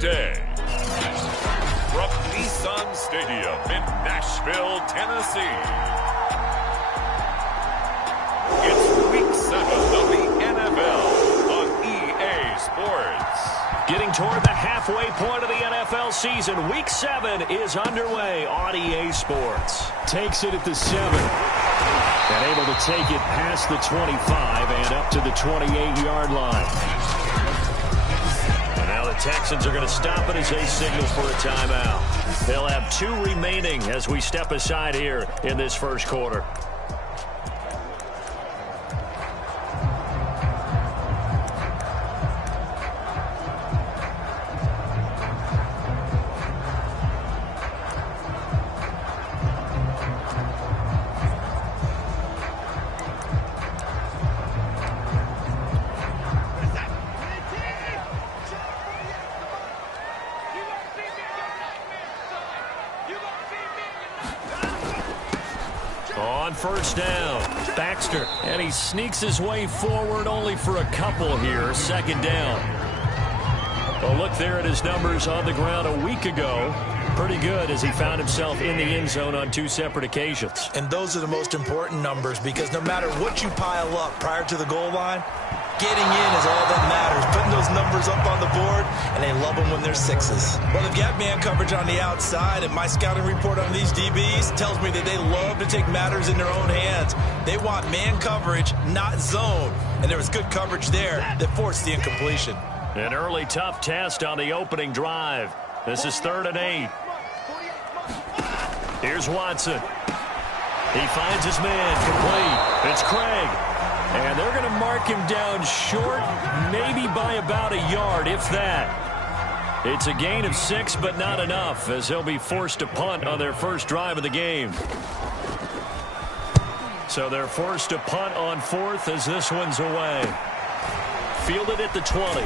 day. From Nissan Stadium in Nashville, Tennessee, it's Week 7 of the NFL on EA Sports. Getting toward the halfway point of the NFL season, Week 7 is underway on EA Sports. Takes it at the 7. And able to take it past the 25 and up to the 28-yard line. And now the Texans are going to stop it as they signal for a timeout. They'll have 2 remaining as we step aside here in this first quarter. On first down, Baxter, and he sneaks his way forward only for a couple here. Second down. Well, look there at his numbers on the ground a week ago. Pretty good as he found himself in the end zone on 2 separate occasions. And those are the most important numbers because no matter what you pile up prior to the goal line, getting in is all that matters. Putting those numbers up on the board, and they love them when they're 6s. Well, they've got man coverage on the outside, and my scouting report on these DBs tells me that they love to take matters in their own hands. They want man coverage, not zone. And there was good coverage there that forced the incompletion. An early tough test on the opening drive. This is 3rd and 8. Here's Watson. He finds his man complete. It's Craig. And they're going to mark him down short, maybe by about a yard, if that. It's a gain of 6, but not enough, as they'll be forced to punt on their first drive of the game. So they're forced to punt on 4th as this one's away. Fielded at the 20.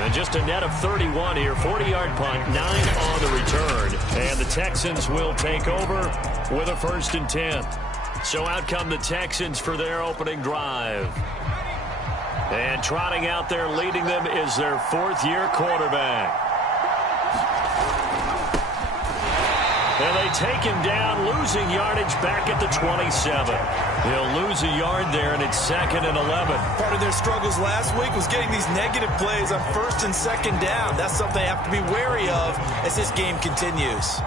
And just a net of 31 here. 40-yard punt, 9 on the return. And the Texans will take over with a 1st and 10. So out come the Texans for their opening drive. And trotting out there leading them is their 4th-year quarterback. And they take him down, losing yardage back at the 27. He'll lose a yard there, and it's 2nd and 11. Part of their struggles last week was getting these negative plays on 1st and 2nd down. That's something they have to be wary of as this game continues.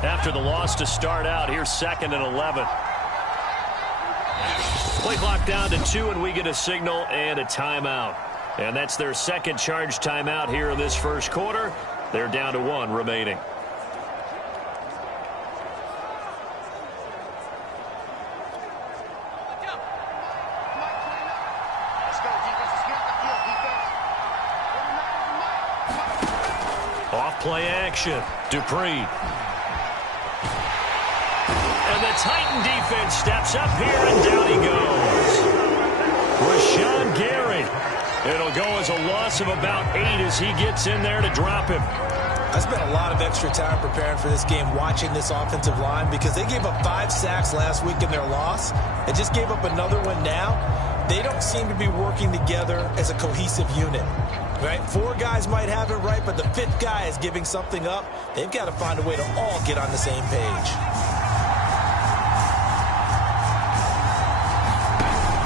After the loss to start out, here's 2nd and 11. Play clock down to 2, and we get a signal and a timeout. And that's their second charge timeout here in this first quarter. They're down to 1 remaining. Off play action. Dupree. And the Titan defense steps up here, and down he goes. Rashawn Gary. It'll go as a loss of about 8 as he gets in there to drop him. I spent a lot of extra time preparing for this game watching this offensive line because they gave up 5 sacks last week in their loss and just gave up another one now. They don't seem to be working together as a cohesive unit. Right? 4 guys might have it right, but the 5th guy is giving something up. They've got to find a way to all get on the same page.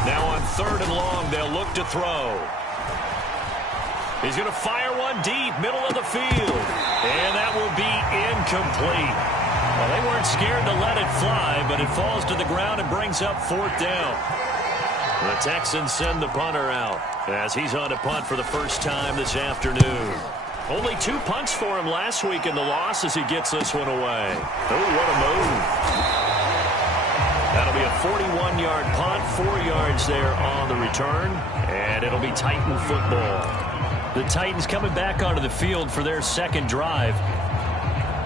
Now on 3rd and long, they'll look to throw. He's going to fire one deep, middle of the field. And that will be incomplete. Well, they weren't scared to let it fly, but it falls to the ground and brings up 4th down. The Texans send the punter out as he's on to punt for the first time this afternoon. Only 2 punts for him last week in the loss as he gets this one away. Oh, what a move. That'll be a 41-yard punt, 4 yards there on the return, and it'll be Titan football. The Titans coming back onto the field for their second drive,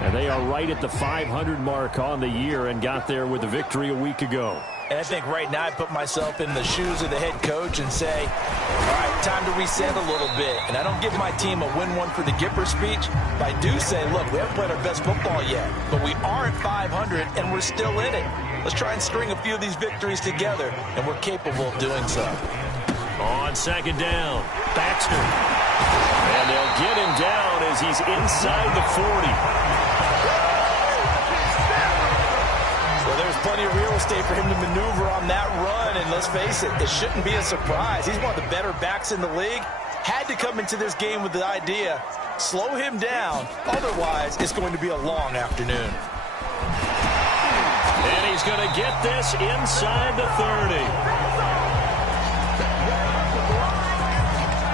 and they are right at the 500 mark on the year and got there with a victory a week ago. And I think right now I put myself in the shoes of the head coach and say, all right, time to reset a little bit. And I don't give my team a win one for the Gipper speech, but I do say, look, we haven't played our best football yet, but we are at 500 and we're still in it. Let's try and string a few of these victories together, and we're capable of doing so. On second down, Baxter. And they'll get him down as he's inside the 40. Well, there's plenty of real estate for him to maneuver on that run, and let's face it, it shouldn't be a surprise. He's one of the better backs in the league. Had to come into this game with the idea, slow him down, otherwise it's going to be a long afternoon. And he's going to get this inside the 30.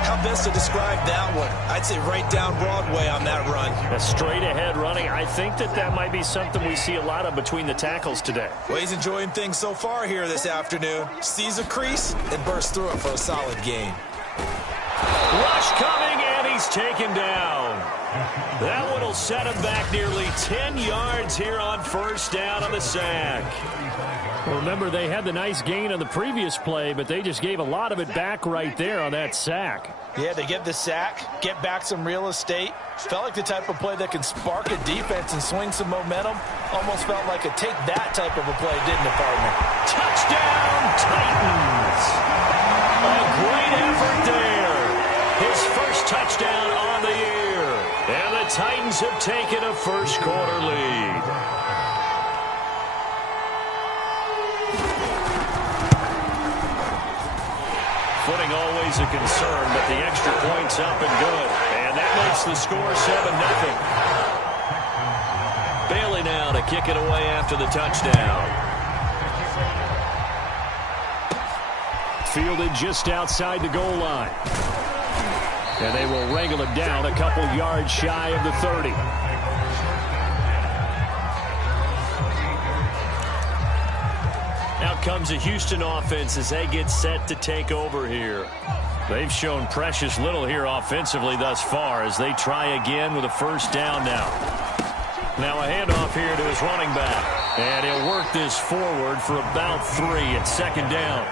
How best to describe that one? I'd say right down Broadway on that run. A straight-ahead running. I think that might be something we see a lot of between the tackles today. Well, he's enjoying things so far here this afternoon. Sees a crease and bursts through it for a solid gain. Rush coming, and he's taken down. That one will set him back nearly 10 yards here on first down on the sack. Well, remember, they had the nice gain on the previous play, but they just gave a lot of it back right there on that sack. Yeah, they get the sack, get back some real estate. Felt like the type of play that can spark a defense and swing some momentum. Almost felt like a take that type of a play, didn't it, partner? Touchdown, Titans! A great effort there. His first touchdown on the year. And the Titans have taken a first quarter lead. Footing always a concern, but the extra point's up and good. And that makes the score 7-0. Bailey now to kick it away after the touchdown. Fielded just outside the goal line. And they will wrangle it down a couple yards shy of the 30. Out comes a Houston offense as they get set to take over here. They've shown precious little here offensively thus far as they try again with a first down now. Now a handoff here to his running back. And he'll work this forward for about 3 at second down.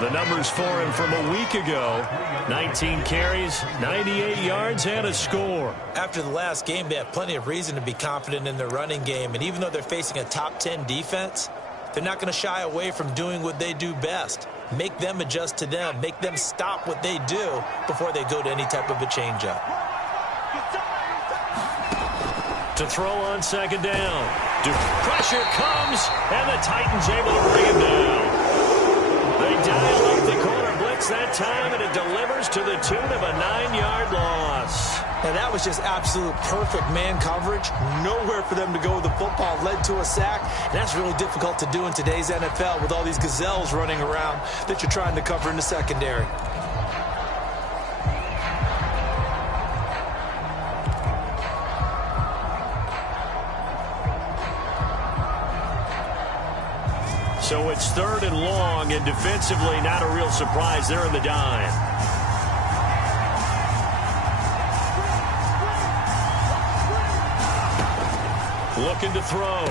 The numbers for him from a week ago: 19 carries, 98 yards, and a score. After the last game, they have plenty of reason to be confident in their running game. And even though they're facing a top 10 defense, they're not going to shy away from doing what they do best. Make them adjust to them. Make them stop what they do before they go to any type of a changeup. To throw on second down. Pressure comes, and the Titans able to bring him down. They dial up the corner blitz that time, and it delivers to the tune of a 9-yard loss. Now, that was just absolute perfect man coverage. Nowhere for them to go with the football. Led to a sack. And that's really difficult to do in today's NFL with all these gazelles running around that you're trying to cover in the secondary. So it's 3rd and long, and defensively not a real surprise. They're in the dime. Looking to throw.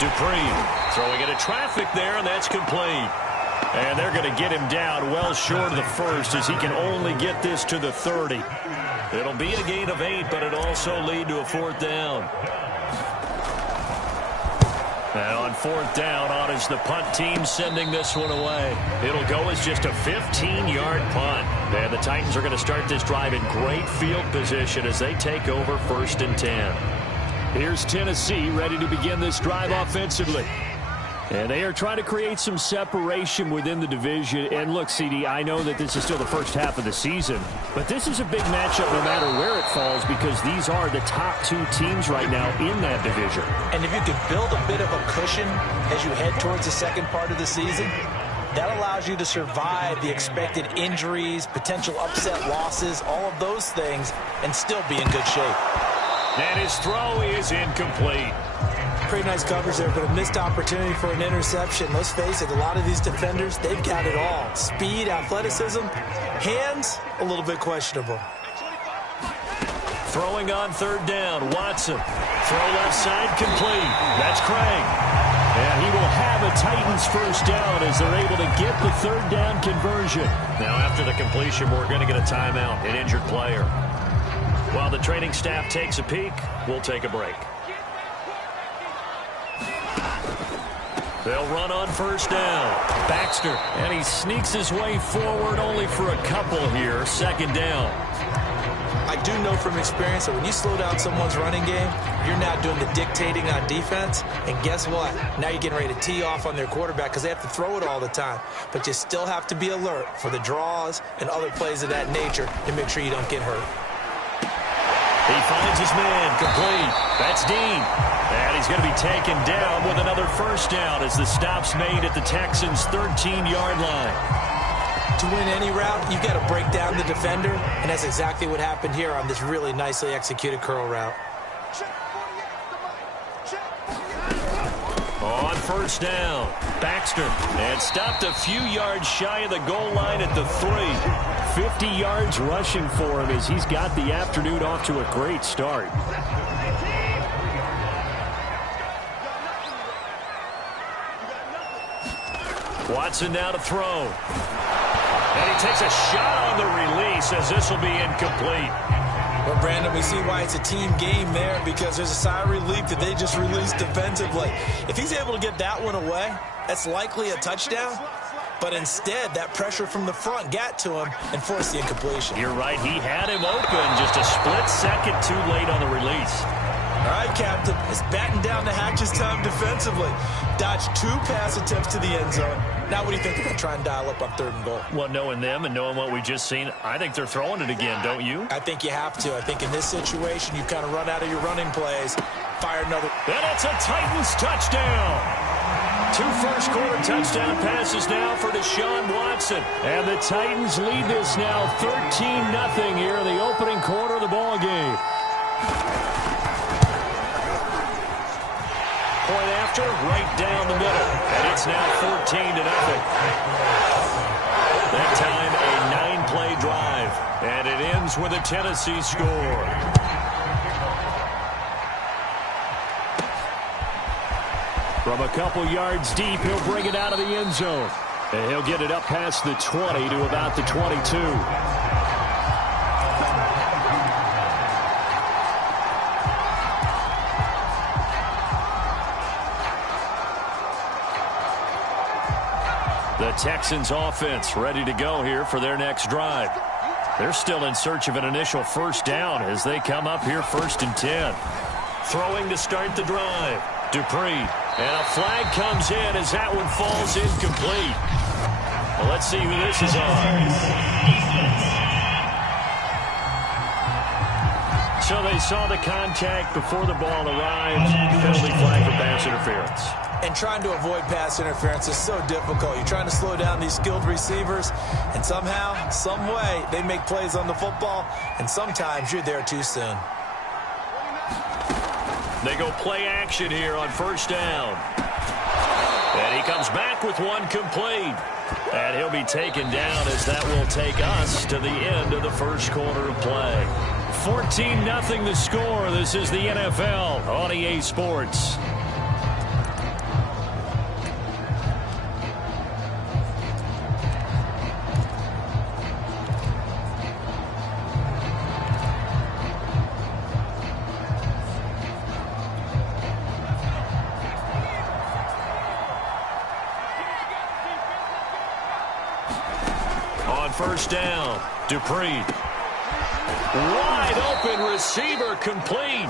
Dupree throwing into traffic there, and that's complete. And they're going to get him down well short of the first as he can only get this to the 30. It'll be a gain of 8, but it'll also lead to a 4th down. And on 4th down, on is the punt team sending this one away. It'll go as just a 15-yard punt. And the Titans are going to start this drive in great field position as they take over 1st and 10. Here's Tennessee ready to begin this drive offensively. And they are trying to create some separation within the division. And look, CD, I know that this is still the first half of the season, but this is a big matchup no matter where it falls because these are the top 2 teams right now in that division. And if you could build a bit of a cushion as you head towards the second part of the season, that allows you to survive the expected injuries, potential upset losses, all of those things, and still be in good shape. And his throw is incomplete. Pretty nice coverage there, but a missed opportunity for an interception. Let's face it, a lot of these defenders, they've got it all. Speed, athleticism, hands, a little bit questionable. Throwing on 3rd down, Watson. Throw left side, complete. That's Craig. And he will have a Titans first down as they're able to get the third down conversion. Now, after the completion, we're going to get a timeout, an injured player. While the training staff takes a peek, we'll take a break. They'll run on first down. Baxter, and he sneaks his way forward only for a couple here. Second down. I do know from experience that when you slow down someone's running game, you're now doing the dictating on defense. And guess what? Now you're getting ready to tee off on their quarterback because they have to throw it all the time. But you still have to be alert for the draws and other plays of that nature to make sure you don't get hurt. He finds his man, complete. That's Dean. And he's going to be taken down with another first down as the stop's made at the Texans' 13-yard line. To win any route, you've got to break down the defender, and that's exactly what happened here on this really nicely executed curl route. On first down, Baxter, and stopped a few yards shy of the goal line at the 3. 50 yards rushing for him as he's got the afternoon off to a great start. Watson now to throw. And he takes a shot on the release as this will be incomplete. Well, Brandon, we see why it's a team game there because there's a sigh of relief that they just released defensively. If he's able to get that one away, that's likely a touchdown. But instead, that pressure from the front got to him and forced the incompletion. You're right. He had him open just a split second too late on the release. All right, Captain. It's batten down the hatches time defensively. Dodged 2 pass attempts to the end zone. Now what do you think they're going to try and dial up on 3rd and goal? Well, knowing them and knowing what we just seen, I think they're throwing it again, don't you? I think you have to. I think in this situation, you kind of run out of your running plays, fire another. And it's a Titans touchdown. 2 first-quarter touchdown passes now for Deshaun Watson. And the Titans lead this now 13-0 here in the opening quarter of the ball game. Point after, right down the middle. And it's now 14-0. That time, a 9-play drive. And it ends with a Tennessee score. From a couple yards deep, he'll bring it out of the end zone. And he'll get it up past the 20 to about the 22. The Texans offense ready to go here for their next drive. They're still in search of an initial first down as they come up here 1st and 10. Throwing to start the drive. Dupree. And a flag comes in as that one falls incomplete. Well, let's see who this is on. So they saw the contact before the ball arrived. Penalty flag for pass interference. And trying to avoid pass interference is so difficult. You're trying to slow down these skilled receivers, and somehow, some way, they make plays on the football, and sometimes you're there too soon. They go play action here on first down. And he comes back with one complete. And he'll be taken down as that will take us to the end of the first quarter of play. 14-0 the score. This is the NFL on EA Sports. First down, Dupree. Wide open receiver complete.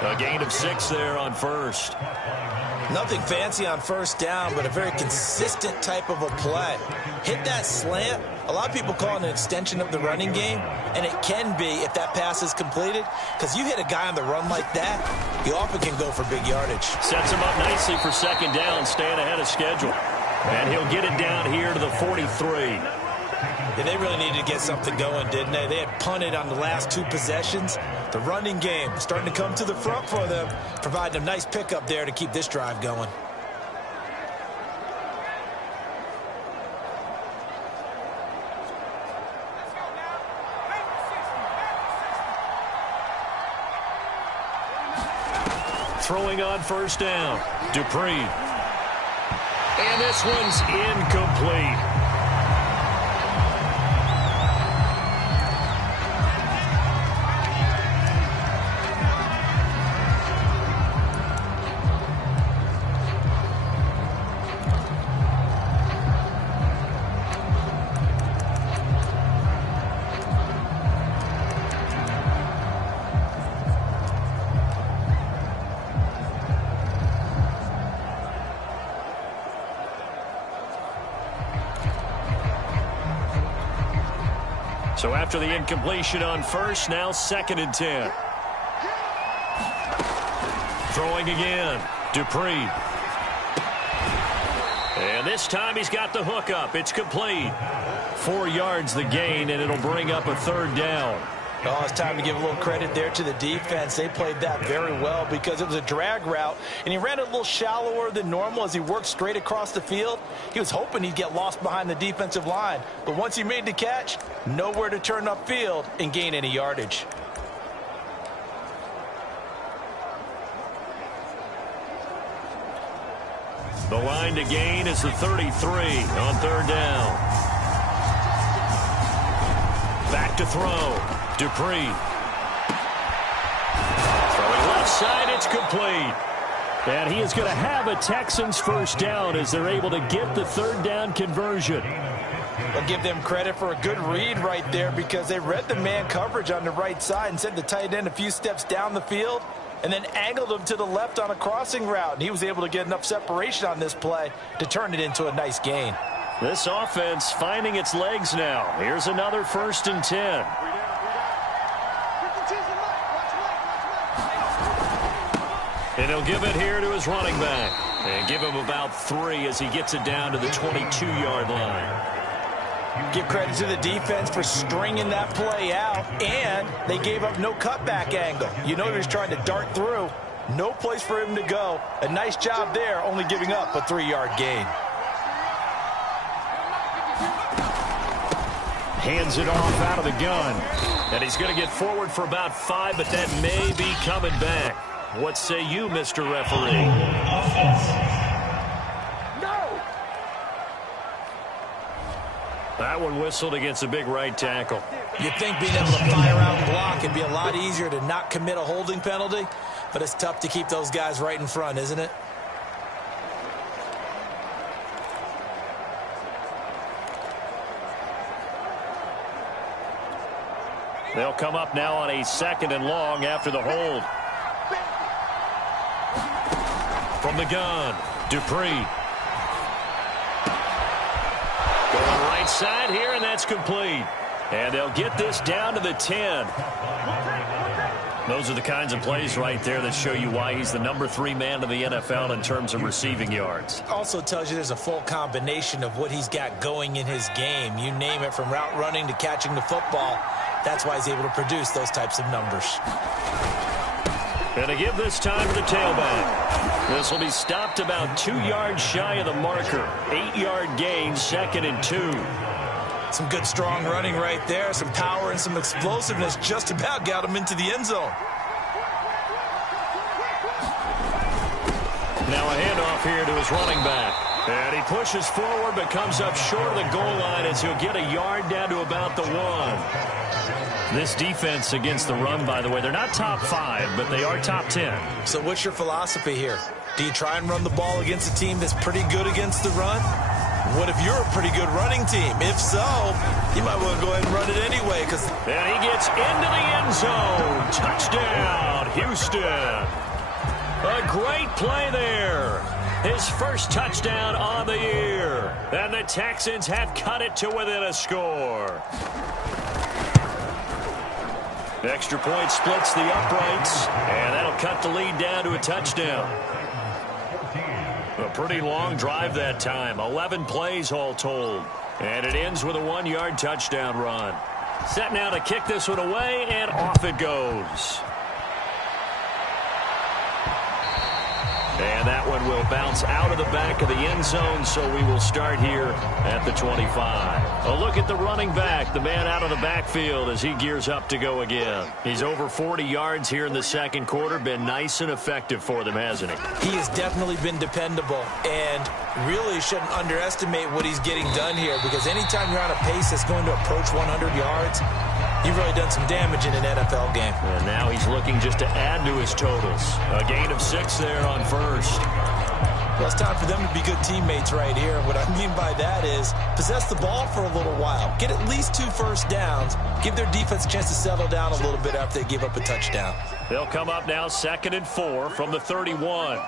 A gain of 6 there on first. Nothing fancy on first down, but a very consistent type of a play. Hit that slant. A lot of people call it an extension of the running game, and it can be if that pass is completed, because you hit a guy on the run like that, he often can go for big yardage. Sets him up nicely for second down, staying ahead of schedule. And he'll get it down here to the 43. Yeah, they really needed to get something going, didn't they? They had punted on the last 2 possessions. The running game starting to come to the front for them, providing a nice pickup there to keep this drive going. Throwing on first down, Dupree. And this one's incomplete. So after the incompletion on first, now 2nd and 10. Throwing again. Dupree. And this time he's got the hook up. It's complete. 4 yards the gain, and it'll bring up a 3rd down. Oh, it's time to give a little credit there to the defense. They played that very well because it was a drag route, and he ran it a little shallower than normal as he worked straight across the field. He was hoping he'd get lost behind the defensive line, but once he made the catch, nowhere to turn upfield and gain any yardage. The line to gain is the 33 on 3rd down. Back to throw. Dupree. Throwing left side, it's complete. And he is going to have a Texans 1st down as they're able to get the 3rd down conversion. I'll give them credit for a good read right there because they read the man coverage on the right side and sent the tight end a few steps down the field and then angled him to the left on a crossing route. And he was able to get enough separation on this play to turn it into a nice gain. This offense finding its legs now. Here's another 1st and 10. And he'll give it here to his running back. And give him about 3 as he gets it down to the 22-yard line. Give credit to the defense for stringing that play out, and they gave up no cutback angle. You know he was trying to dart through. No place for him to go. A nice job there, only giving up a 3-yard gain. Hands it off out of the gun. And he's going to get forward for about 5, but that may be coming back. What say you, Mr. Referee? No! That one whistled against a big right tackle. You'd think being able to fire out and block would be a lot easier to not commit a holding penalty, but it's tough to keep those guys right in front, isn't it? They'll come up now on a 2nd and long after the hold. From the gun, Dupree. Going right side here, and that's complete. And they'll get this down to the 10. Those are the kinds of plays right there that show you why he's the number 3 man in the NFL in terms of receiving yards. Also tells you there's a full combination of what he's got going in his game. You name it, from route running to catching the football. That's why he's able to produce those types of numbers. And to give this time to the tailback. This will be stopped about 2 yards shy of the marker. 8-yard gain, 2nd and 2. Some good, strong running right there. Some power and some explosiveness just about got him into the end zone. Now a handoff here to his running back. And he pushes forward but comes up short of the goal line as he'll get a yard down to about the 1. This defense against the run, by the way, they're not top 5, but they are top 10. So what's your philosophy here? Do you try and run the ball against a team that's pretty good against the run? What if you're a pretty good running team? If so, you might want to go ahead and run it anyway. And he gets into the end zone. Touchdown, Houston. A great play there. His first touchdown on the year. And the Texans have cut it to within a score. Extra point splits the uprights, and that'll cut the lead down to a touchdown. A pretty long drive that time, 11 plays all told. And it ends with a 1-yard touchdown run. Set now to kick this one away, and off it goes. And that one will bounce out of the back of the end zone, so we will start here at the 25. A look at the running back, the man out of the backfield as he gears up to go again. He's over 40 yards here in the second quarter. Been nice and effective for them, hasn't he? He has definitely been dependable, and really shouldn't underestimate what he's getting done here, because anytime you're on a pace that's going to approach 100 yards, you've really done some damage in an NFL game. And now he's looking just to add to his totals. A gain of 6 there on first. Well, it's time for them to be good teammates right here. And what I mean by that is possess the ball for a little while. Get at least 2 first downs. Give their defense a chance to settle down a little bit after they give up a touchdown. They'll come up now 2nd and 4 from the 31.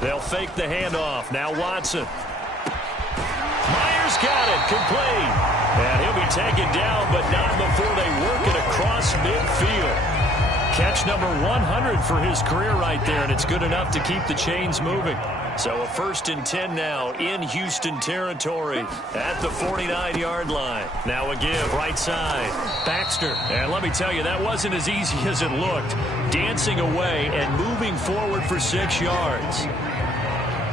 They'll fake the handoff. Now Watson. Myers got it. Complete. And he'll be taken down, but not before they work it across midfield. Catch number 100 for his career right there, and it's good enough to keep the chains moving. So a 1st and 10 now in Houston territory at the 49-yard line. Now a give, right side. Baxter. And let me tell you, that wasn't as easy as it looked. Dancing away and moving forward for 6 yards.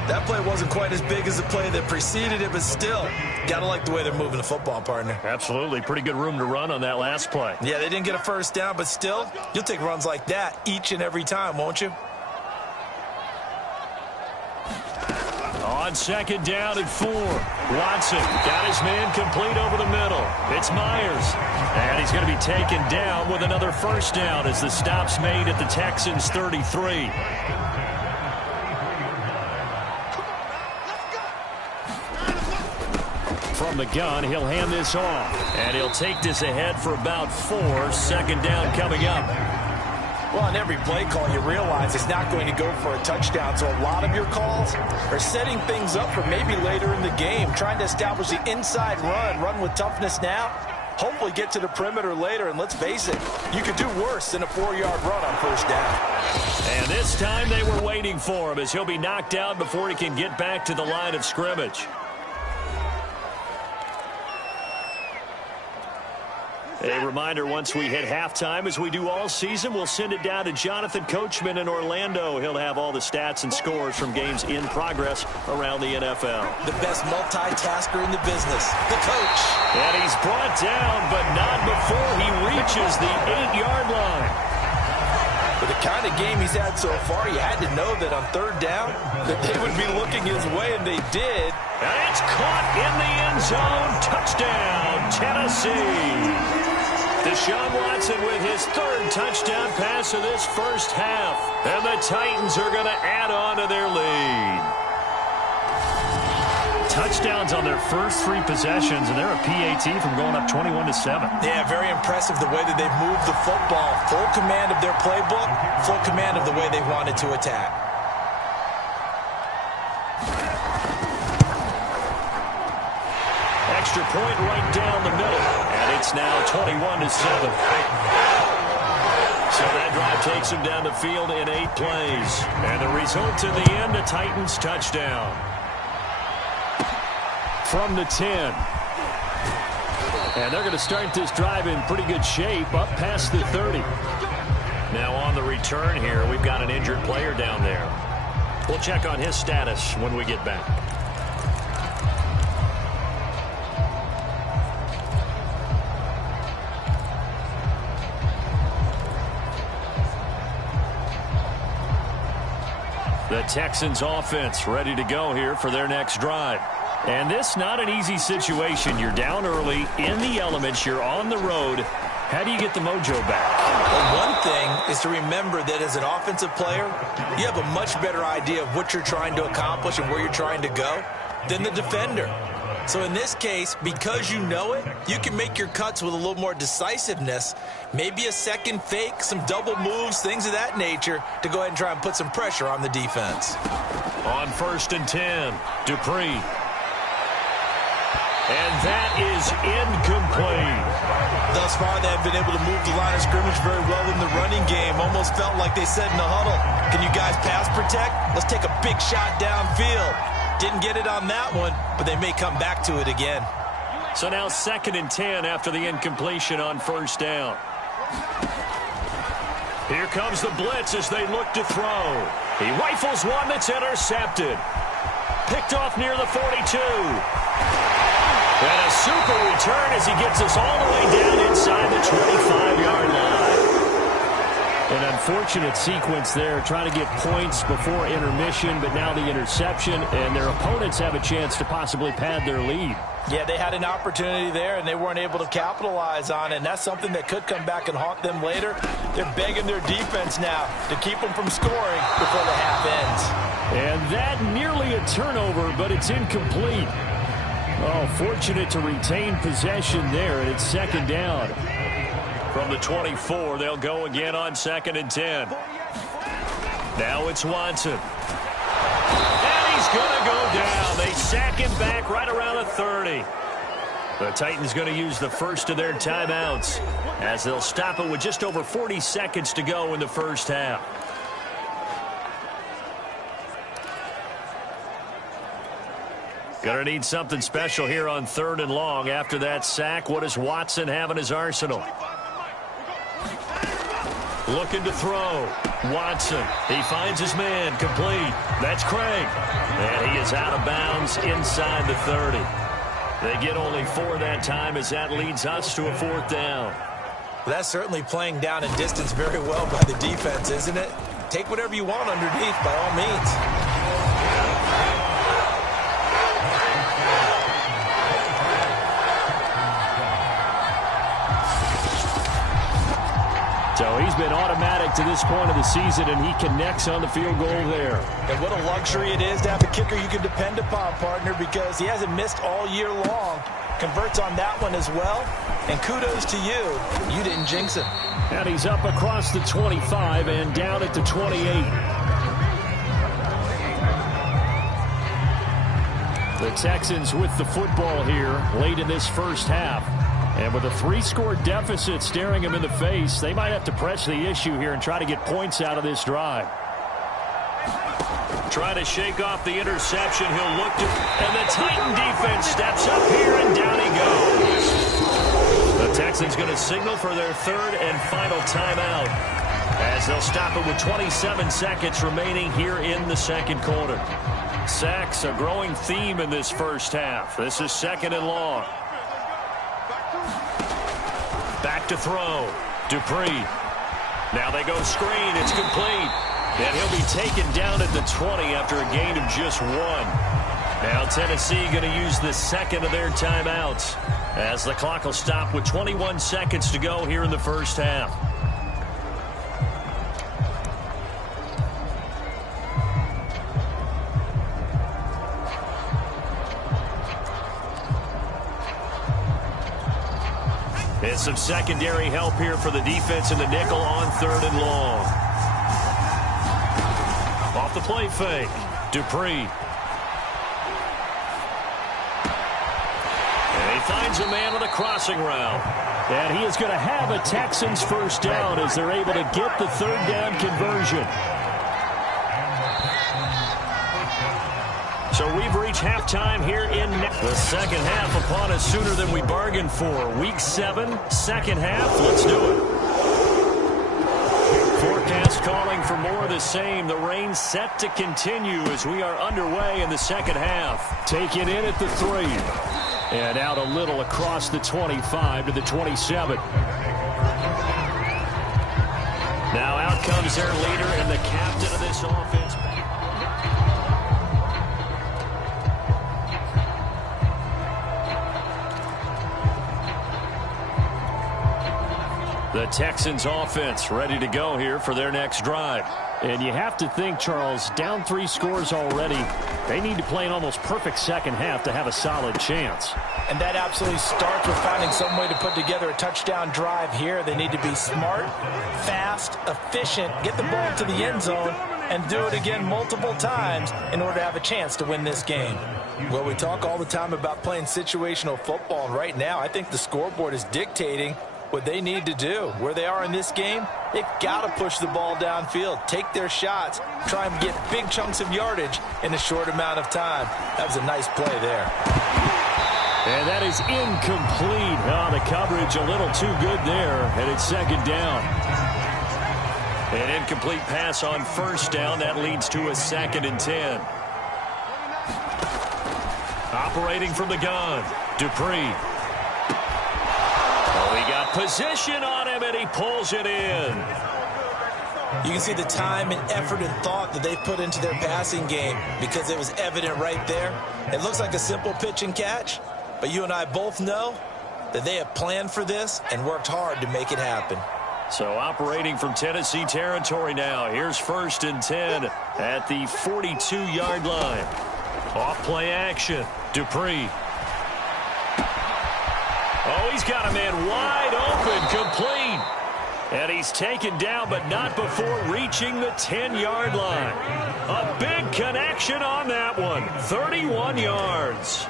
That play wasn't quite as big as the play that preceded it, but still, got to like the way they're moving the football, partner. Absolutely. Pretty good room to run on that last play. Yeah, they didn't get a first down, but still, you'll take runs like that each and every time, won't you? On 2nd down and 4. Watson got his man complete over the middle. It's Myers. And he's going to be taken down with another first down as the stop's made at the Texans' 33. From the gun, he'll hand this off. And he'll take this ahead for about 4. 2nd down coming up. Well, on every play call, you realize it's not going to go for a touchdown. So a lot of your calls are setting things up for maybe later in the game, trying to establish the inside run with toughness now. Hopefully get to the perimeter later, and let's face it, you could do worse than a 4-yard run on first down. And this time they were waiting for him as he'll be knocked out before he can get back to the line of scrimmage. A reminder, once we hit halftime, as we do all season, we'll send it down to Jonathan Coachman in Orlando. He'll have all the stats and scores from games in progress around the NFL. The best multitasker in the business, the coach. And he's brought down, but not before he reaches the 8-yard line. With the kind of game he's had so far, you had to know that on 3rd down that they would be looking his way, and they did. And it's caught in the end zone. Touchdown, Tennessee. Deshaun Watson with his 3rd touchdown pass of this first half. And the Titans are going to add on to their lead. Touchdowns on their first 3 possessions, and they're a PAT from going up 21-7. Yeah, very impressive the way that they've moved the football. Full command of their playbook, full command of the way they wanted to attack. Extra point right down the middle, and it's now 21-7. So that drive takes him down the field in 8 plays. And the result in the end, a Titans touchdown. From the 10. And they're going to start this drive in pretty good shape, up past the 30. Now on the return here, we've got an injured player down there. We'll check on his status when we get back. The Texans offense ready to go here for their next drive. And this not an easy situation. You're down early, in the elements, you're on the road. How do you get the mojo back? Well, one thing is to remember that as an offensive player, you have a much better idea of what you're trying to accomplish and where you're trying to go than the defender. So in this case, because you know it, you can make your cuts with a little more decisiveness. Maybe a second fake, some double moves, things of that nature to go ahead and try and put some pressure on the defense. On 1st and 10, Dupree. And that is incomplete. Thus far, they have been able to move the line of scrimmage very well in the running game. Almost felt like they said in the huddle, can you guys pass protect? Let's take a big shot downfield. Didn't get it on that one, but they may come back to it again. So now 2nd and 10 after the incompletion on 1st down. Here comes the blitz as they look to throw. He rifles one that's intercepted. Picked off near the 42. And a super return as he gets us all the way down inside the 25-yard line. An unfortunate sequence there, trying to get points before intermission, but now the interception, and their opponents have a chance to possibly pad their lead. Yeah, they had an opportunity there, and they weren't able to capitalize on it, and that's something that could come back and haunt them later. They're begging their defense now to keep them from scoring before the half ends. And that nearly a turnover, but it's incomplete. Oh, fortunate to retain possession there, and it's second down. From the 24, they'll go again on 2nd and 10. Now it's Watson. And he's going to go down. They sack him back right around the 30. The Titans going to use the first of their timeouts as they'll stop it with just over 40 seconds to go in the first half. Going to need something special here on 3rd and long. After that sack, what does Watson have in his arsenal? Looking to throw. Watson. He finds his man. Complete. That's Craig. And he is out of bounds inside the 30. They get only 4 that time as that leads us to a 4th down. That's certainly playing down and distance very well by the defense, isn't it? Take whatever you want underneath by all means. So he's been automatic to this point of the season, and he connects on the field goal there. And what a luxury it is to have a kicker you can depend upon, partner, because he hasn't missed all year long. Converts on that one as well. And kudos to you. You didn't jinx him. And he's up across the 25 and down at the 28. The Texans with the football here late in this first half. And with a 3-score deficit staring them in the face, they might have to press the issue here and try to get points out of this drive. Trying to shake off the interception. He'll look to, and the Titan defense steps up here, and down he goes. The Texans going to signal for their 3rd and final timeout as they'll stop it with 27 seconds remaining here in the 2nd quarter. Sacks, a growing theme in this first half. This is 2nd and long. Back to throw. Dupree. Now they go screen. It's complete. And he'll be taken down at the 20 after a gain of just 1. Now Tennessee going to use the 2nd of their timeouts as the clock will stop with 21 seconds to go here in the first half. And some secondary help here for the defense in the nickel on 3rd and long. Off the play fake. Dupree. And he finds a man on the crossing route. And he is going to have a Texans first down as they're able to get the 3rd down conversion. So we've reached halftime here in the second half upon us sooner than we bargained for. Week 7, second half. Let's do it. Forecast calling for more of the same. The rain set to continue as we are underway in the second half. Taken in at the 3. And out a little across the 25 to the 27. Now out comes their leader and the captain of this offense. The Texans offense ready to go here for their next drive. And you have to think, Charles, down 3 scores already. They need to play an almost perfect second half to have a solid chance. And that absolutely starts with finding some way to put together a touchdown drive here. They need to be smart, fast, efficient, get the ball to the end zone, and do it again multiple times in order to have a chance to win this game. Well, we talk all the time about playing situational football, and right now I think the scoreboard is dictating what they need to do. Where they are in this game, they've got to push the ball downfield, take their shots, try and get big chunks of yardage in a short amount of time. That was a nice play there. And that is incomplete. Oh, the coverage a little too good there, and it's second down. An incomplete pass on first down. That leads to a 2nd and 10. Operating from the gun, Dupree. Oh, he got position on him, and he pulls it in. You can see the time and effort and thought that they put into their passing game because it was evident right there. It looks like a simple pitch and catch, but you and I both know that they have planned for this and worked hard to make it happen. So operating from Tennessee territory now. Here's 1st and 10 at the 42-yard line. Off play action. Dupree. Oh, he's got a man wide open, complete. And he's taken down, but not before reaching the 10-yard line. A big connection on that one. 31 yards.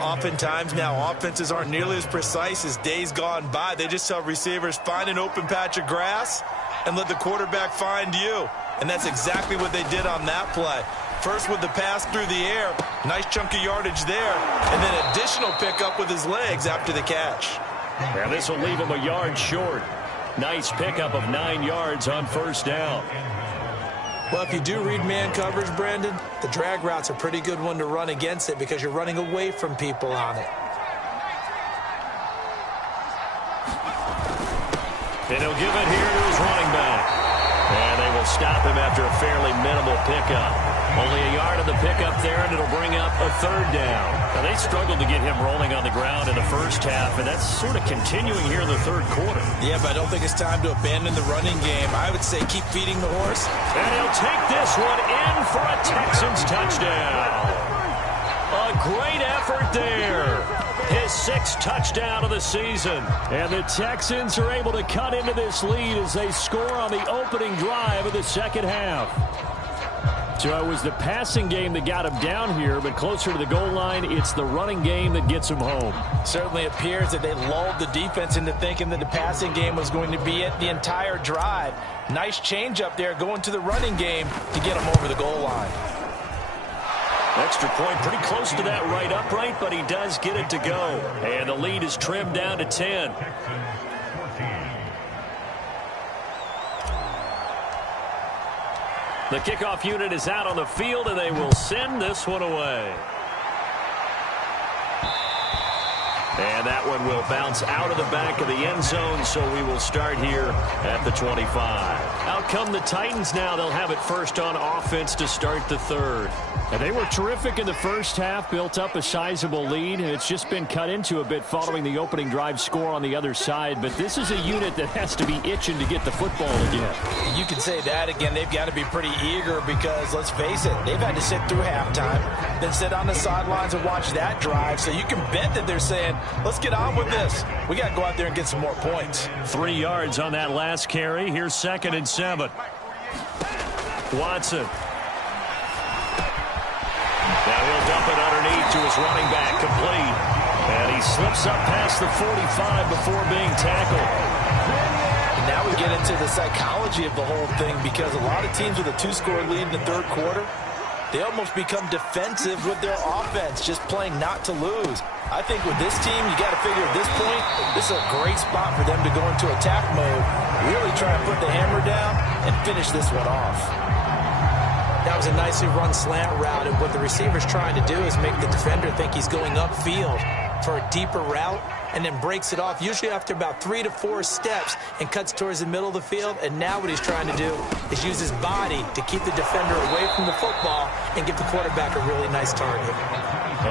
Oftentimes now, offenses aren't nearly as precise as days gone by. They just tell receivers, find an open patch of grass and let the quarterback find you. And that's exactly what they did on that play. First with the pass through the air, nice chunk of yardage there, and then additional pickup with his legs after the catch. Now this will leave him a yard short. Nice pickup of 9 yards on first down. Well, if you do read man coverage, Brandon, the drag route's a pretty good one to run against it because you're running away from people on it. And he'll give it here to his running back. And they will stop him after a fairly minimal pickup. Only a yard of the pickup there, and it'll bring up a 3rd down. Now, they struggled to get him rolling on the ground in the first half, and that's sort of continuing here in the 3rd quarter. Yeah, but I don't think it's time to abandon the running game. I would say keep feeding the horse. And he'll take this one in for a Texans touchdown. A great effort there. His 6th touchdown of the season. And the Texans are able to cut into this lead as they score on the opening drive of the second half. So it was the passing game that got him down here, but closer to the goal line, it's the running game that gets him home. Certainly appears that they lulled the defense into thinking that the passing game was going to be it the entire drive. Nice change up there going to the running game to get him over the goal line. Extra point pretty close to that right upright, but he does get it to go. And the lead is trimmed down to 10. The kickoff unit is out on the field, and they will send this one away. And that one will bounce out of the back of the end zone, so we will start here at the 25. Out come the Titans now. They'll have it first on offense to start the 3rd. And they were terrific in the first half, built up a sizable lead, and it's just been cut into a bit following the opening drive score on the other side. But this is a unit that has to be itching to get the football again. You can say that again. They've got to be pretty eager because, let's face it, they've had to sit through halftime, then sit on the sidelines and watch that drive. So you can bet that they're saying, let's get on with this. We got to go out there and get some more points. 3 yards on that last carry. Here's 2nd and 7. Watson. Now he'll dump it underneath to his running back, complete. And he slips up past the 45 before being tackled. And now we get into the psychology of the whole thing because a lot of teams with a 2-score lead in the 3rd quarter, they almost become defensive with their offense, just playing not to lose. I think with this team, you got to figure at this point, this is a great spot for them to go into attack mode, really try and put the hammer down and finish this one off. That was a nicely run slant route, and what the receiver's trying to do is make the defender think he's going upfield for a deeper route and then breaks it off, usually after about 3 to 4 steps, and cuts towards the middle of the field. And now what he's trying to do is use his body to keep the defender away from the football and give the quarterback a really nice target.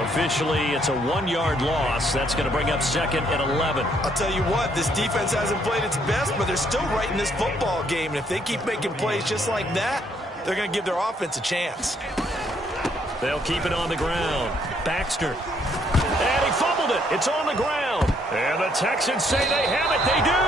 Officially, it's a 1-yard loss. That's going to bring up 2nd and 11. I'll tell you what, this defense hasn't played its best, but they're still right in this football game. And if they keep making plays just like that, they're going to give their offense a chance. They'll keep it on the ground. Baxter. And he fumbled it. It's on the ground. And the Texans say they have it. They do.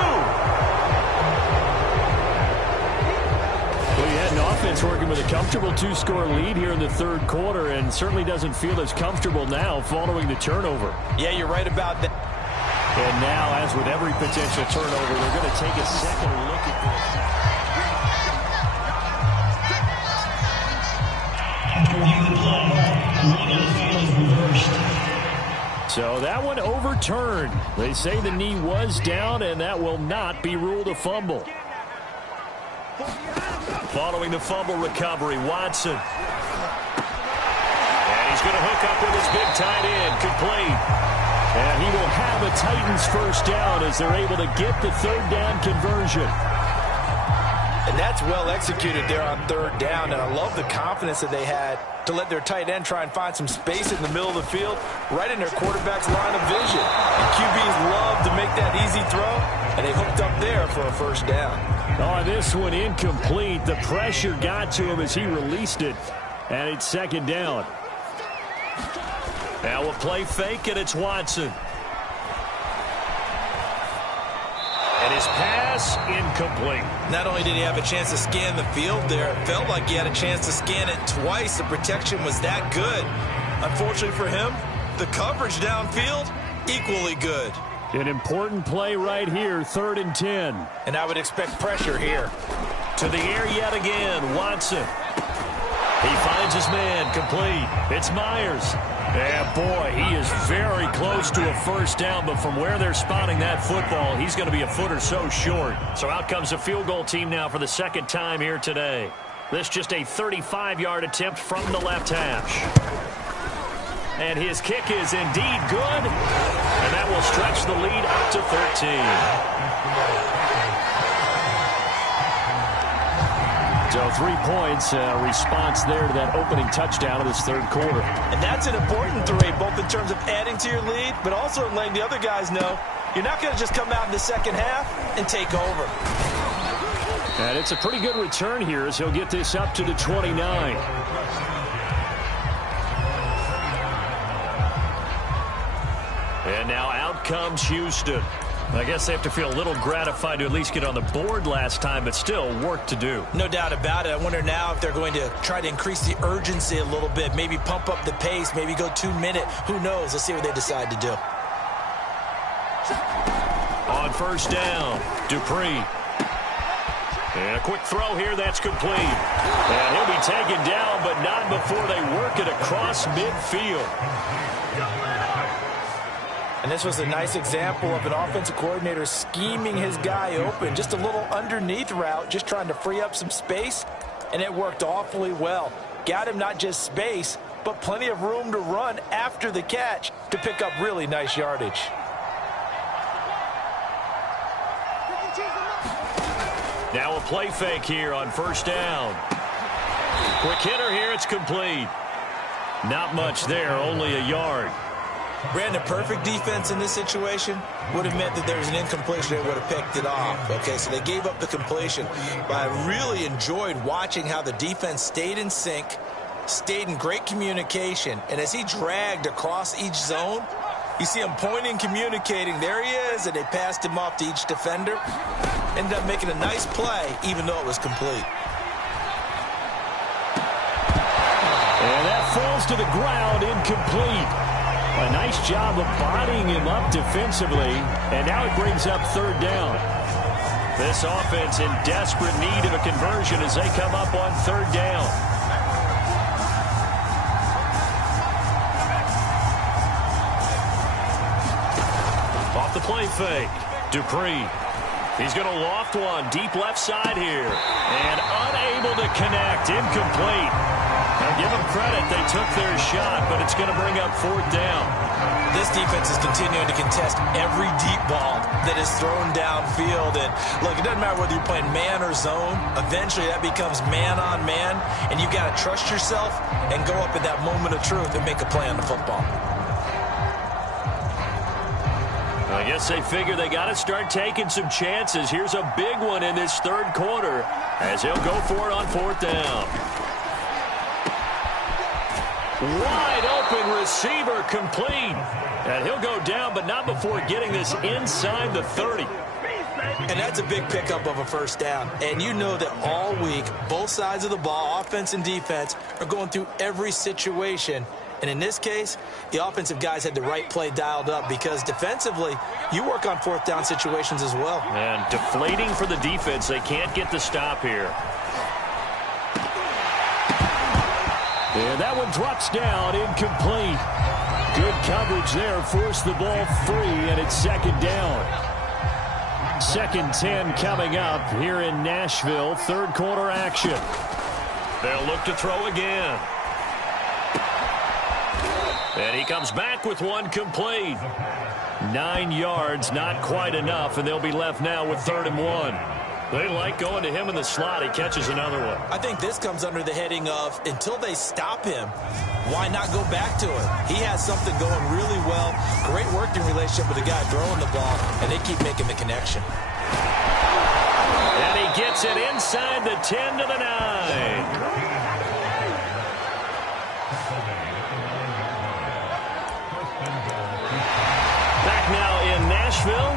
Well, you had an offense working with a comfortable 2-score lead here in the 3rd quarter and certainly doesn't feel as comfortable now following the turnover. Yeah, you're right about that. And now, as with every potential turnover, they're going to take a second look at this. So that one overturned. They say the knee was down, and that will not be ruled a fumble. Following the fumble recovery, Watson. And he's going to hook up with his big tight end, complete. And he will have a Titans first down as they're able to get the third down conversion. And that's well executed there on third down, and I love the confidence that they had to let their tight end try and find some space in the middle of the field, right in their quarterback's line of vision. And QBs love to make that easy throw, and they hooked up there for a first down. Oh, this one incomplete. The pressure got to him as he released it, and it's second down. Now we'll play fake, and it's Watson. And his pass, incomplete. Not only did he have a chance to scan the field there, it felt like he had a chance to scan it twice. The protection was that good. Unfortunately for him, the coverage downfield, equally good. An important play right here, 3rd and 10. And I would expect pressure here. To the air yet again, Watson. He finds his man, complete. It's Myers. And boy, he is very close to a first down, but from where they're spotting that football, he's going to be a foot or so short. So out comes a field goal team now for the second time here today. This just a 35-yard attempt from the left hash. And his kick is indeed good, and that will stretch the lead up to 13. So 3 points, response there to that opening touchdown of this third quarter. And that's an important 3, both in terms of adding to your lead, but also letting the other guys know you're not going to just come out in the second half and take over. And it's a pretty good return here as he'll get this up to the 29. And now out comes Houston. I guess they have to feel a little gratified to at least get on the board last time, but still work to do. No doubt about it. I wonder now if they're going to try to increase the urgency a little bit, maybe pump up the pace, maybe go 2-minute. Who knows? Let's see what they decide to do. On first down, Dupree. And a quick throw here, that's complete. And he'll be taken down, but not before they work it across midfield. And this was a nice example of an offensive coordinator scheming his guy open. Just a little underneath route, just trying to free up some space, and it worked awfully well. Got him not just space, but plenty of room to run after the catch to pick up really nice yardage. Now a play fake here on first down. Quick hitter here, it's complete. Not much there, only a yard. Brandon, perfect defense in this situation would have meant that there was an incompletion. They would have picked it off. Okay, so they gave up the completion. But I really enjoyed watching how the defense stayed in sync, stayed in great communication, and as he dragged across each zone, you see him pointing, communicating. There he is, and they passed him off to each defender. Ended up making a nice play, even though it was complete. And that falls to the ground, incomplete. A nice job of bodying him up defensively, and now it brings up third down. This offense in desperate need of a conversion as they come up on third down. Off the play fake, Dupree. He's going to loft one deep left side here, and unable to connect, incomplete. Now give them credit, they took their shot, but it's going to bring up fourth down. This defense is continuing to contest every deep ball that is thrown downfield. And look, it doesn't matter whether you're playing man or zone. Eventually that becomes man on man, and you got to trust yourself and go up at that moment of truth and make a play on the football. I guess they figure they got to start taking some chances. Here's a big one in this third quarter as he'll go for it on fourth down. Wide open receiver, complete. And he'll go down, but not before getting this inside the 30. And that's a big pickup of a first down. And you know that all week, both sides of the ball, offense and defense, are going through every situation. And in this case, the offensive guys had the right play dialed up because defensively, you work on fourth down situations as well. And deflating for the defense. They can't get the stop here. And that one drops down, incomplete. Good coverage there, forced the ball free, and it's second down. Second 10 coming up here in Nashville. Third quarter action. They'll look to throw again. And he comes back with one complete. 9 yards, not quite enough, and they'll be left now with 3rd and 1. They like going to him in the slot. He catches another one. I think this comes under the heading of until they stop him, why not go back to him? He has something going really well. Great working relationship with the guy throwing the ball, and they keep making the connection. And he gets it inside the 10 to the 9. Back now in Nashville.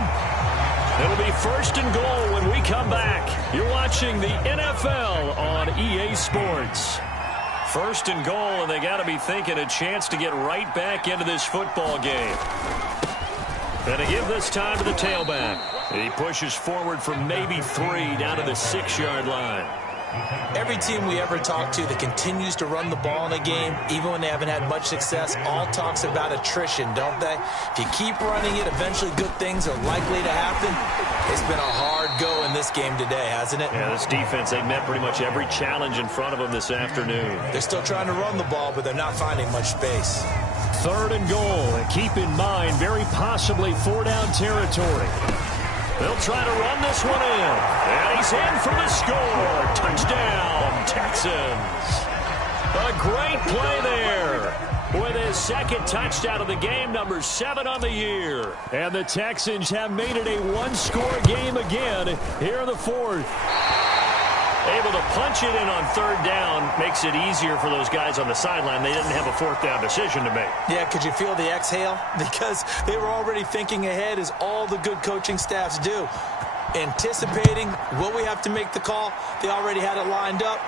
It'll be 1st and goal when we come back. You're watching the NFL on EA Sports. 1st and goal, and they got to be thinking a chance to get right back into this football game. And to give this time to the tailback. He pushes forward for maybe 3 down to the 6-yard line. Every team we ever talk to that continues to run the ball in a game, even when they haven't had much success, all talks about attrition, don't they? If you keep running it, eventually good things are likely to happen. It's been a hard go in this game today, hasn't it? Yeah, this defense, they met pretty much every challenge in front of them this afternoon. They're still trying to run the ball, but they're not finding much space. 3rd and goal. And keep in mind, very possibly 4-down territory. They'll try to run this one in. And he's in for the score. Touchdown, Texans. A great play there. With his 2nd touchdown of the game, number 7 on the year. And the Texans have made it a 1-score game again here in the 4th. Able to punch it in on 3rd down makes it easier for those guys on the sideline. They didn't have a 4th down decision to make. Yeah, could you feel the exhale? Because they were already thinking ahead, as all the good coaching staffs do. Anticipating, will we have to make the call? They already had it lined up.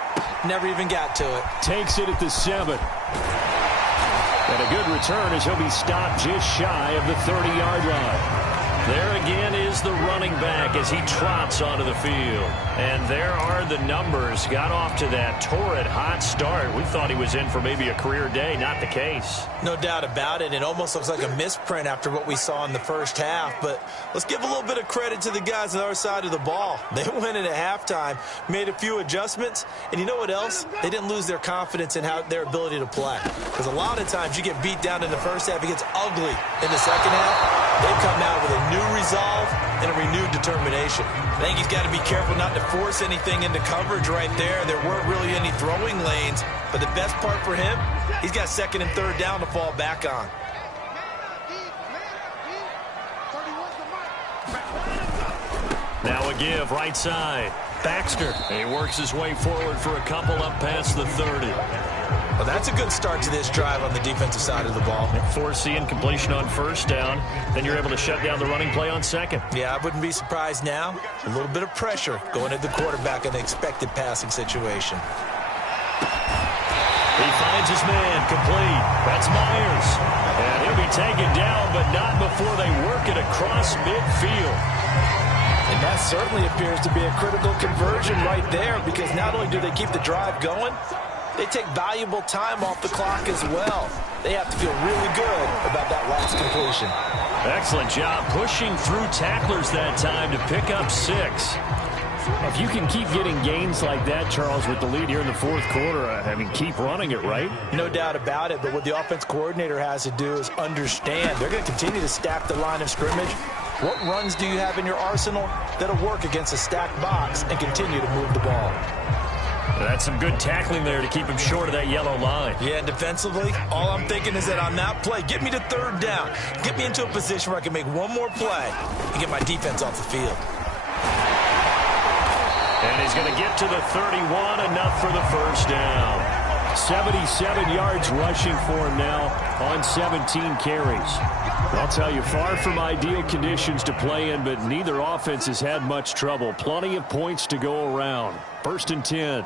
Never even got to it. Takes it at the 7. And a good return as he'll be stopped just shy of the 30-yard line. There again is the running back as he trots onto the field. And there are the numbers. Got off to that torrid hot start. We thought he was in for maybe a career day. Not the case. No doubt about it. It almost looks like a misprint after what we saw in the first half. But let's give a little bit of credit to the guys on our side of the ball. They went in at halftime, made a few adjustments. And you know what else? They didn't lose their confidence in their ability to play. Because a lot of times you get beat down in the first half. It gets ugly in the second half. They've come out with a new resolve and a renewed determination. I think he's got to be careful not to force anything into coverage right there. There weren't really any throwing lanes. But the best part for him, he's got 2nd and 3rd down to fall back on. Now a give right side. Baxter. He works his way forward for a couple up past the 30. Well, that's a good start to this drive on the defensive side of the ball. Forcing completion on 1st down. Then you're able to shut down the running play on 2nd. Yeah, I wouldn't be surprised now. A little bit of pressure going at the quarterback in the expected passing situation. He finds his man complete. That's Myers. And he'll be taken down, but not before they work it across midfield. And that certainly appears to be a critical conversion right there, because not only do they keep the drive going, they take valuable time off the clock as well. They have to feel really good about that last completion. Excellent job pushing through tacklers that time to pick up 6. If you can keep getting gains like that, Charles, with the lead here in the 4th quarter, I mean, keep running it, right? No doubt about it, but what the offense coordinator has to do is understand. They're going to continue to stack the line of scrimmage. What runs do you have in your arsenal that'll work against a stacked box and continue to move the ball? That's some good tackling there to keep him short of that yellow line. Yeah, and defensively, all I'm thinking is that on that play, get me to 3rd down. Get me into a position where I can make one more play and get my defense off the field. And he's going to get to the 31, enough for the 1st down. 77 yards rushing for him now on 17 carries. I'll tell you, far from ideal conditions to play in, but neither offense has had much trouble. Plenty of points to go around. 1st and 10.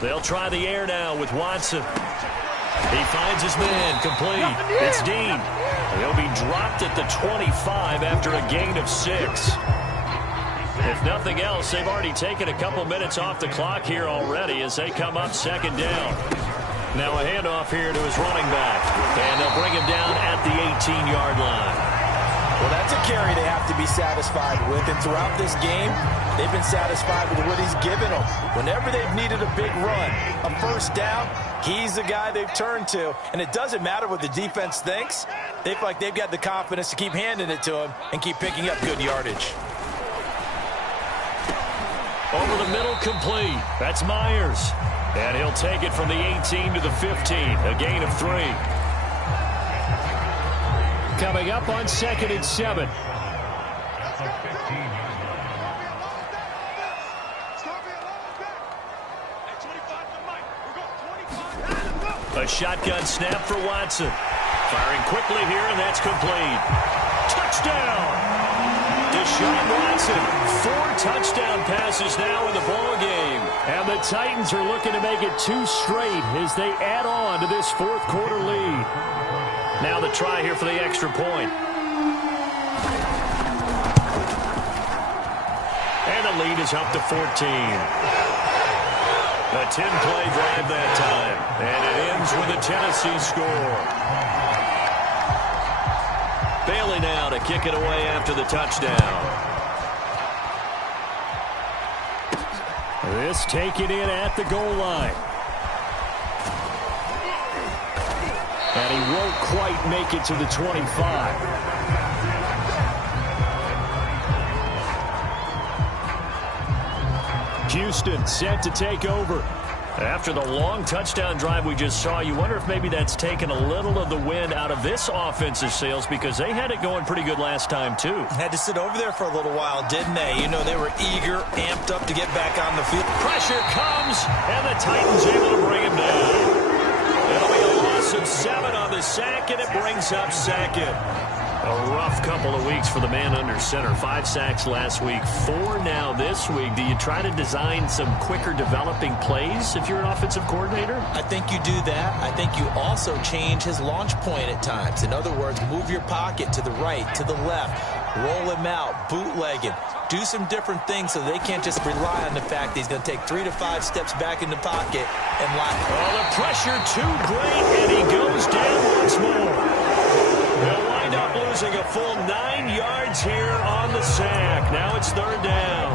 They'll try the air now with Watson. He finds his man complete. It's Dean. He'll be dropped at the 25 after a gain of 6. If nothing else, they've already taken a couple minutes off the clock here already as they come up 2nd down. Now a handoff here to his running back. And they'll bring him down at the 18-yard line. Well, that's a carry they have to be satisfied with. And throughout this game, they've been satisfied with what he's given them. Whenever they've needed a big run, a first down, he's the guy they've turned to. And it doesn't matter what the defense thinks. They feel like they've got the confidence to keep handing it to him and keep picking up good yardage. Over the middle, complete. That's Myers. And he'll take it from the 18 to the 15. A gain of 3. Coming up on 2nd and 7. A shotgun snap for Watson. Firing quickly here, and that's complete. Touchdown! Deshaun Watson, 4 touchdown passes now in the ball game. And the Titans are looking to make it 2 straight as they add on to this fourth quarter lead. Now the try here for the extra point. And the lead is up to 14. A 10-play drive that time. And it ends with a Tennessee score. Bailey now to kick it away after the touchdown. This taken in at the goal line. And he won't quite make it to the 25. Houston set to take over. After the long touchdown drive we just saw, you wonder if maybe that's taken a little of the wind out of this offensive sails because they had it going pretty good last time, too. Had to sit over there for a little while, didn't they? You know, they were eager, amped up to get back on the field. Pressure comes, and the Titans able to bring him down. It'll be a loss of 7 on the sack, and it brings up 2nd. A rough couple of weeks for the man under center. 5 sacks last week, 4 now this week. Do you try to design some quicker developing plays if you're an offensive coordinator? I think you do that. I think you also change his launch point at times. In other words, move your pocket to the right, to the left, roll him out, bootleg him. Do some different things so they can't just rely on the fact that he's going to take 3 to 5 steps back in the pocket and lock. Oh, the pressure too great, and he goes down once more. They'll wind up losing a full 9 yards here on the sack. Now it's 3rd down.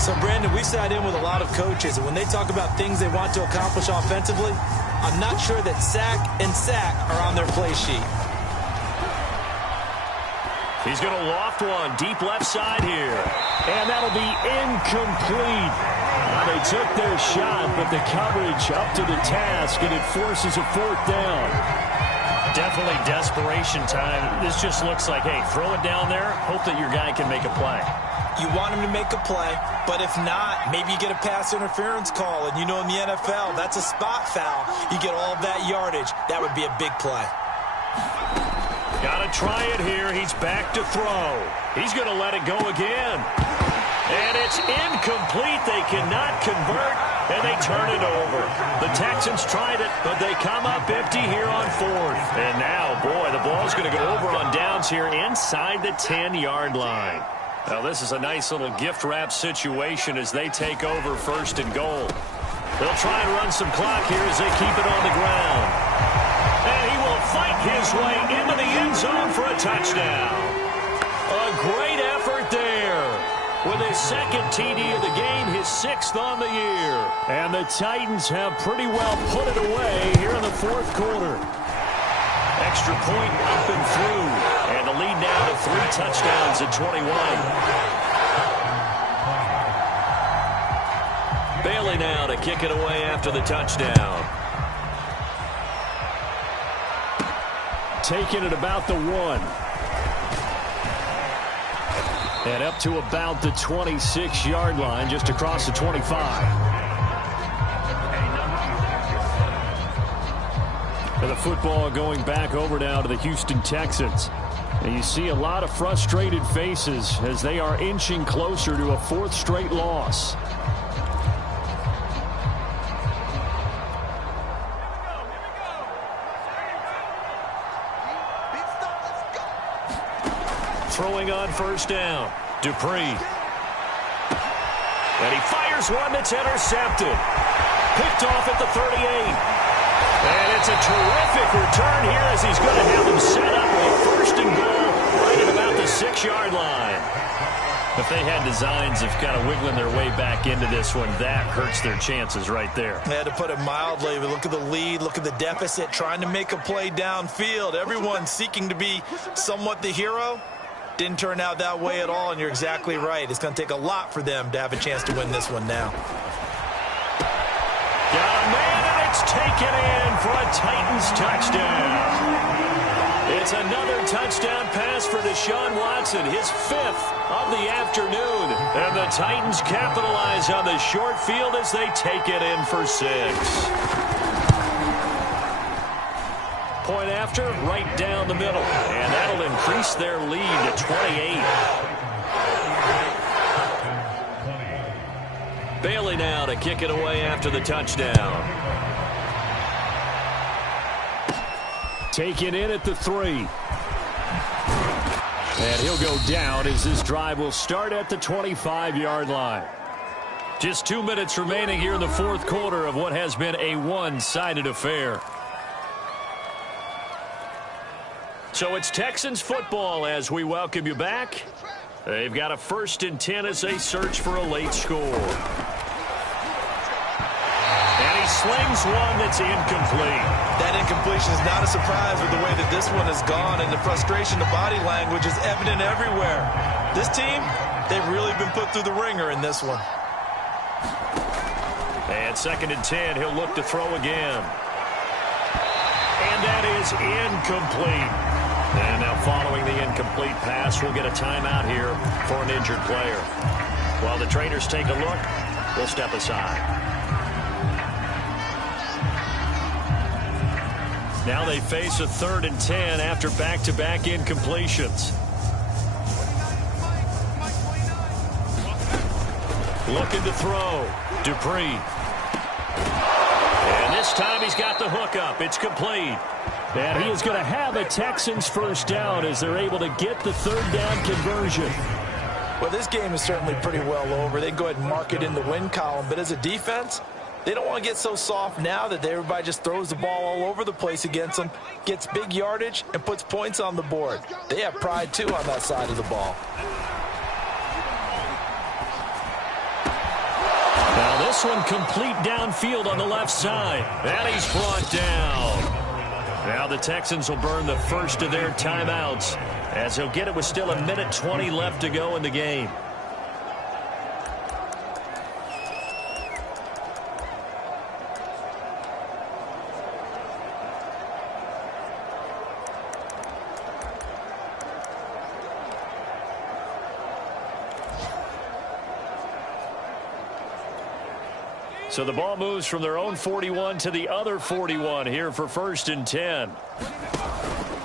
So, Brandon, we sat in with a lot of coaches, and when they talk about things they want to accomplish offensively, I'm not sure that sack and sack are on their play sheet. He's going to loft one deep left side here. And that'll be incomplete. Now they took their shot, but the coverage up to the task, and it forces a 4th down. Definitely desperation time. This just looks like, hey, throw it down there, hope that your guy can make a play. You want him to make a play, but if not, maybe you get a pass interference call. And you know in the NFL, that's a spot foul. You get all of that yardage. That would be a big play. Got to try it here. He's back to throw. He's going to let it go again. And it's incomplete. They cannot convert, and they turn it over. The Texans tried it, but they come up empty here on 4th. And now, boy, the ball's going to go over on downs here inside the 10-yard line. Now, this is a nice little gift wrap situation as they take over 1st and goal. They'll try and run some clock here as they keep it on the ground. And he will fight his way into the end zone for a touchdown. A great effort there. With his 2nd TD of the game, his 6th on the year. And the Titans have pretty well put it away here in the 4th quarter. Extra point up and through. And the lead now to 3 touchdowns at 21. Bailey now to kick it away after the touchdown. Taking it about the 1. And up to about the 26-yard line, just across the 25. And the football going back over now to the Houston Texans. And you see a lot of frustrated faces as they are inching closer to a 4th straight loss. Throwing on 1st down. Dupree. And he fires one that's intercepted. Picked off at the 38. And it's a terrific return here as he's going to have him set up with 1st and goal right at about the 6-yard line. If they had designs of kind of wiggling their way back into this one, that hurts their chances right there. They had to put it mildly. But look at the lead. Look at the deficit. Trying to make a play downfield. Everyone seeking to be somewhat the hero. Didn't turn out that way at all, and you're exactly right. It's going to take a lot for them to have a chance to win this one now. Got a man, and it's taken in for a Titans touchdown. It's another touchdown pass for Deshaun Watson, his 5th of the afternoon. And the Titans capitalize on the short field as they take it in for 6. Point after, right down the middle. And that'll increase their lead to 28. Bailey now to kick it away after the touchdown. Taken in at the 3. And he'll go down as this drive will start at the 25-yard line. Just 2 minutes remaining here in the 4th quarter of what has been a one-sided affair. So it's Texans football as we welcome you back. They've got a 1st and 10 as they search for a late score. And he slings one that's incomplete. That incompletion is not a surprise with the way that this one has gone, and the frustration, the body language is evident everywhere. This team, they've really been put through the ringer in this one. And 2nd and 10, he'll look to throw again. And that is incomplete. And now following the incomplete pass, we'll get a timeout here for an injured player. While the trainers take a look, we'll step aside. Now they face a 3rd and 10 after back-to-back incompletions. Looking to throw. Dupree. And this time he's got the hook up. It's complete. And he is going to have a Texans 1st down as they're able to get the 3rd down conversion. Well, this game is certainly pretty well over. They can go ahead and mark it in the win column. But as a defense, they don't want to get so soft now that everybody just throws the ball all over the place against them, gets big yardage, and puts points on the board. They have pride, too, on that side of the ball. Now this one complete downfield on the left side. And he's brought down. Now the Texans will burn the 1st of their timeouts as he'll get it with still 1:20 left to go in the game. So the ball moves from their own 41 to the other 41 here for 1st and 10.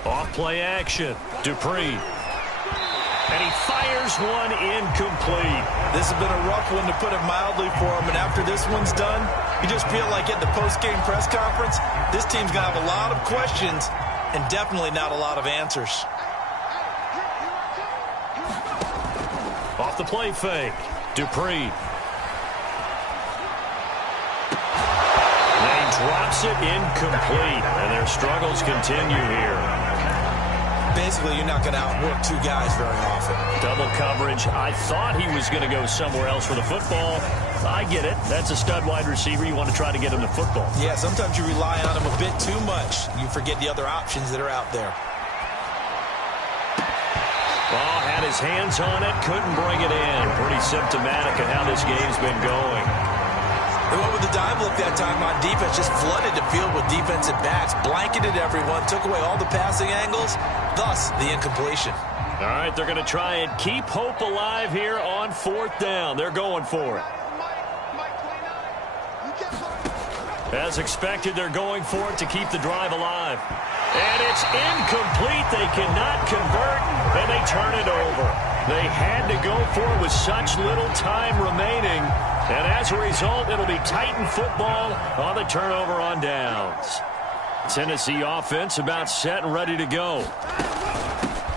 Off play action. Dupree. And he fires one incomplete. This has been a rough one, to put it mildly, for him. And after this one's done, you just feel like at the post-game press conference, this team's going to have a lot of questions and definitely not a lot of answers. Off the play fake. Dupree. Drops it incomplete, and their struggles continue here. Basically, you're not going to outwork 2 guys very often. Double coverage. I thought he was going to go somewhere else for the football. I get it. That's a stud wide receiver. You want to try to get him the football. Yeah, sometimes you rely on him a bit too much. You forget the other options that are out there. Ball had his hands on it, couldn't bring it in. Pretty symptomatic of how this game's been going. They went with the dive look that time on defense, just flooded the field with defensive backs, blanketed everyone, took away all the passing angles, thus the incompletion. All right, they're going to try and keep hope alive here on 4th down. They're going for it. As expected, they're going for it to keep the drive alive. And it's incomplete. They cannot convert, and they turn it over. They had to go for it with such little time remaining. And as a result, it'll be Titan football on the turnover on downs. Tennessee offense about set and ready to go.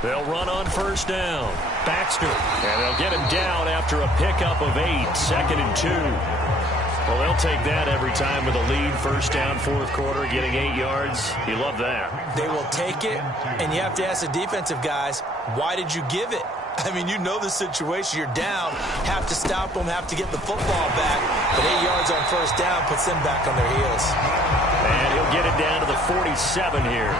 They'll run on 1st down. Baxter. And they'll get him down after a pickup of 8. 2nd and 2. Well, they'll take that every time with a lead. First down, fourth quarter, getting 8 yards. You love that. They will take it, and you have to ask the defensive guys, why did you give it? I mean, you know the situation. You're down, have to stop them, have to get the football back. But 8 yards on first down puts them back on their heels. And he'll get it down to the 47 here.